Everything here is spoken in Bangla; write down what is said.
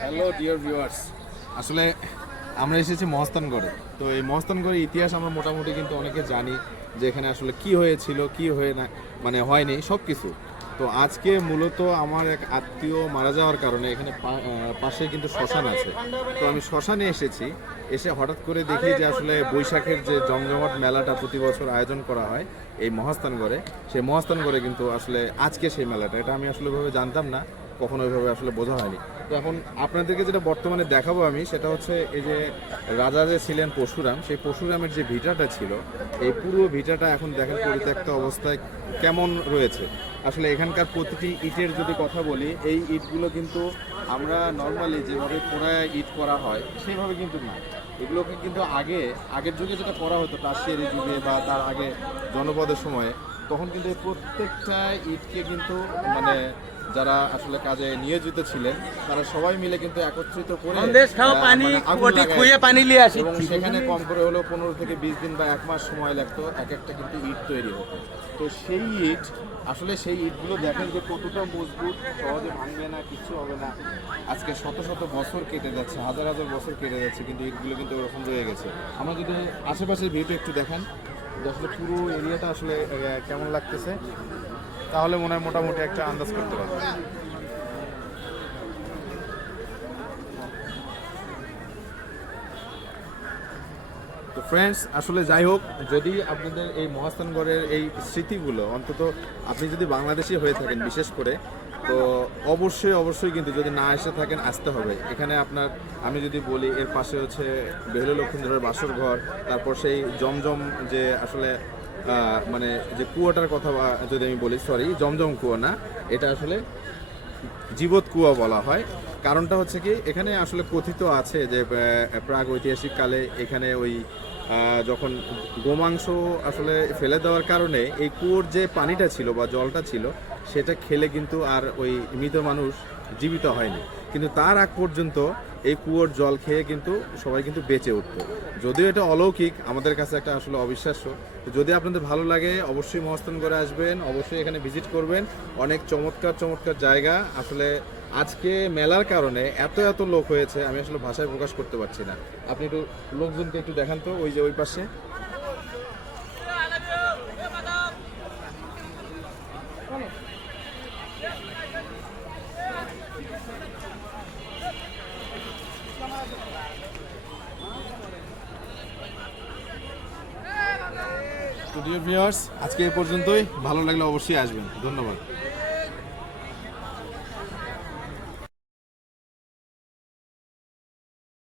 হ্যালো ডিয়ার ভিউয়ার্স আসলে আমরা এসেছি মহস্তানগড়ে তো এই মহস্তানগড়ের ইতিহাস আমরা মোটামুটি কিন্তু অনেকে জানি যে এখানে আসলে কি হয়েছিল, কি হয়ে না মানে হয়নি সব কিছু তো আজকে মূলত আমার এক আত্মীয় মারা যাওয়ার কারণে এখানে পাশে কিন্তু শ্মশান আছে। তো আমি শ্মশানে এসেছি, এসে হঠাৎ করে দেখি যে আসলে বৈশাখের যে জমজমাট মেলাটা প্রতি বছর আয়োজন করা হয় এই মহাস্থানগড়ে, সেই মহাস্থানগড়ে কিন্তু আসলে আজকে সেই মেলাটা। এটা আমি আসলে ভাবে জানতাম না। কখনো ওইভাবে আসলে বোঝা হয়নি। তো এখন আপনাদেরকে যেটা বর্তমানে দেখাবো আমি, সেটা হচ্ছে এই যে রাজা যে ছিলেন পরশুরাম, সেই পরশুরামের যে ভিটাটা ছিল, এই পুরো ভিটাটা এখন দেখেন পরিত্যক্ত অবস্থায় কেমন রয়েছে। আসলে এখানকার প্রতিটি ইটের যদি কথা বলি, এই ইটগুলো কিন্তু আমরা নর্মালি যেভাবে পোড়ায় ইট করা হয়, সেইভাবে কিন্তু না। এগুলোকে কিন্তু আগে, আগের যুগে যেটা করা হতো টাসিয়ারি যুগে বা তার আগে জনপদের সময়ে তখন কিন্তু প্রত্যেকটা ইটকে কিন্তু মানে যারা আসলে কাজে নিয়োজিত ছিলেন তারা সবাই মিলে কিন্তু একত্রিত করে মানে আগুন কোটি পানি নিয়ে আসি। এবং সেখানে কম করে হলেও পনেরো থেকে বিশ দিন বা এক মাস সময় লাগতো এক একটা কিন্তু ইট তৈরি হতো। তো সেই ইট আসলে সেই ইটগুলো দেখেন যে কতটা মজবুত সহজে ভাঙবে না কিছু হবে না। আজকে শত শত বছর কেটে যাচ্ছে হাজার হাজার বছর কেটে যাচ্ছে কিন্তু ইটগুলো কিন্তু ওরকম রয়ে গেছে। আমরা যদি আশেপাশের ভিউটা একটু দেখান। যে আসলে পুরো এরিয়াটা আসলে কেমন লাগতেছে, তাহলে মনে হয় মোটামুটি একটা আন্দাজ করতে পারব। তো ফ্রেন্ডস আসলে যাই হোক, যদি আপনাদের এই মহাস্থানগড়ের এই স্মৃতিগুলো, অন্তত আপনি যদি বাংলাদেশি হয়ে থাকেন, বিশেষ করে তো অবশ্যই অবশ্যই কিন্তু যদি না এসে থাকেন, আসতে হবে। এখানে আপনার, আমি যদি বলি, এর পাশে হচ্ছে বেহুল লক্ষিন্দরের বাসর ঘর, তারপর সেই জমজম যে আসলে মানে যে কুয়াটার কথা যদি আমি বলি সরি জমজম কুয়ো না, এটা আসলে জীবত কুয়া বলা হয়। কারণটা হচ্ছে কি, এখানে আসলে কথিত আছে যে প্রাগ ঐতিহাসিক কালে এখানে ওই যখন গোমাংস আসলে ফেলে দেওয়ার কারণে এই কুয়োর যে পানিটা ছিল বা জলটা ছিল সেটা খেলে কিন্তু আর ওই মৃত মানুষ জীবিত হয়নি। কিন্তু তার আগ পর্যন্ত এই কুয়োর জল খেয়ে কিন্তু সবাই কিন্তু বেঁচে উঠতো। যদিও এটা অলৌকিক, আমাদের কাছে একটা আসলে অবিশ্বাস্য। যদি আপনাদের ভালো লাগে, অবশ্যই মহস্থান করে আসবেন, অবশ্যই এখানে ভিজিট করবেন। অনেক চমৎকার চমৎকার জায়গা। আসলে আজকে মেলার কারণে এত এত লোক হয়েছে, আমি আসলে ভাষায় প্রকাশ করতে পারছি না। আপনি একটু লোকজনকে একটু দেখান তো, ওই যে ওই পাশে। তো ডিয়ার ভিউয়ার্স আজকে এ পর্যন্তই। ভালো লাগলে অবশ্যই আসবেন। ধন্যবাদ।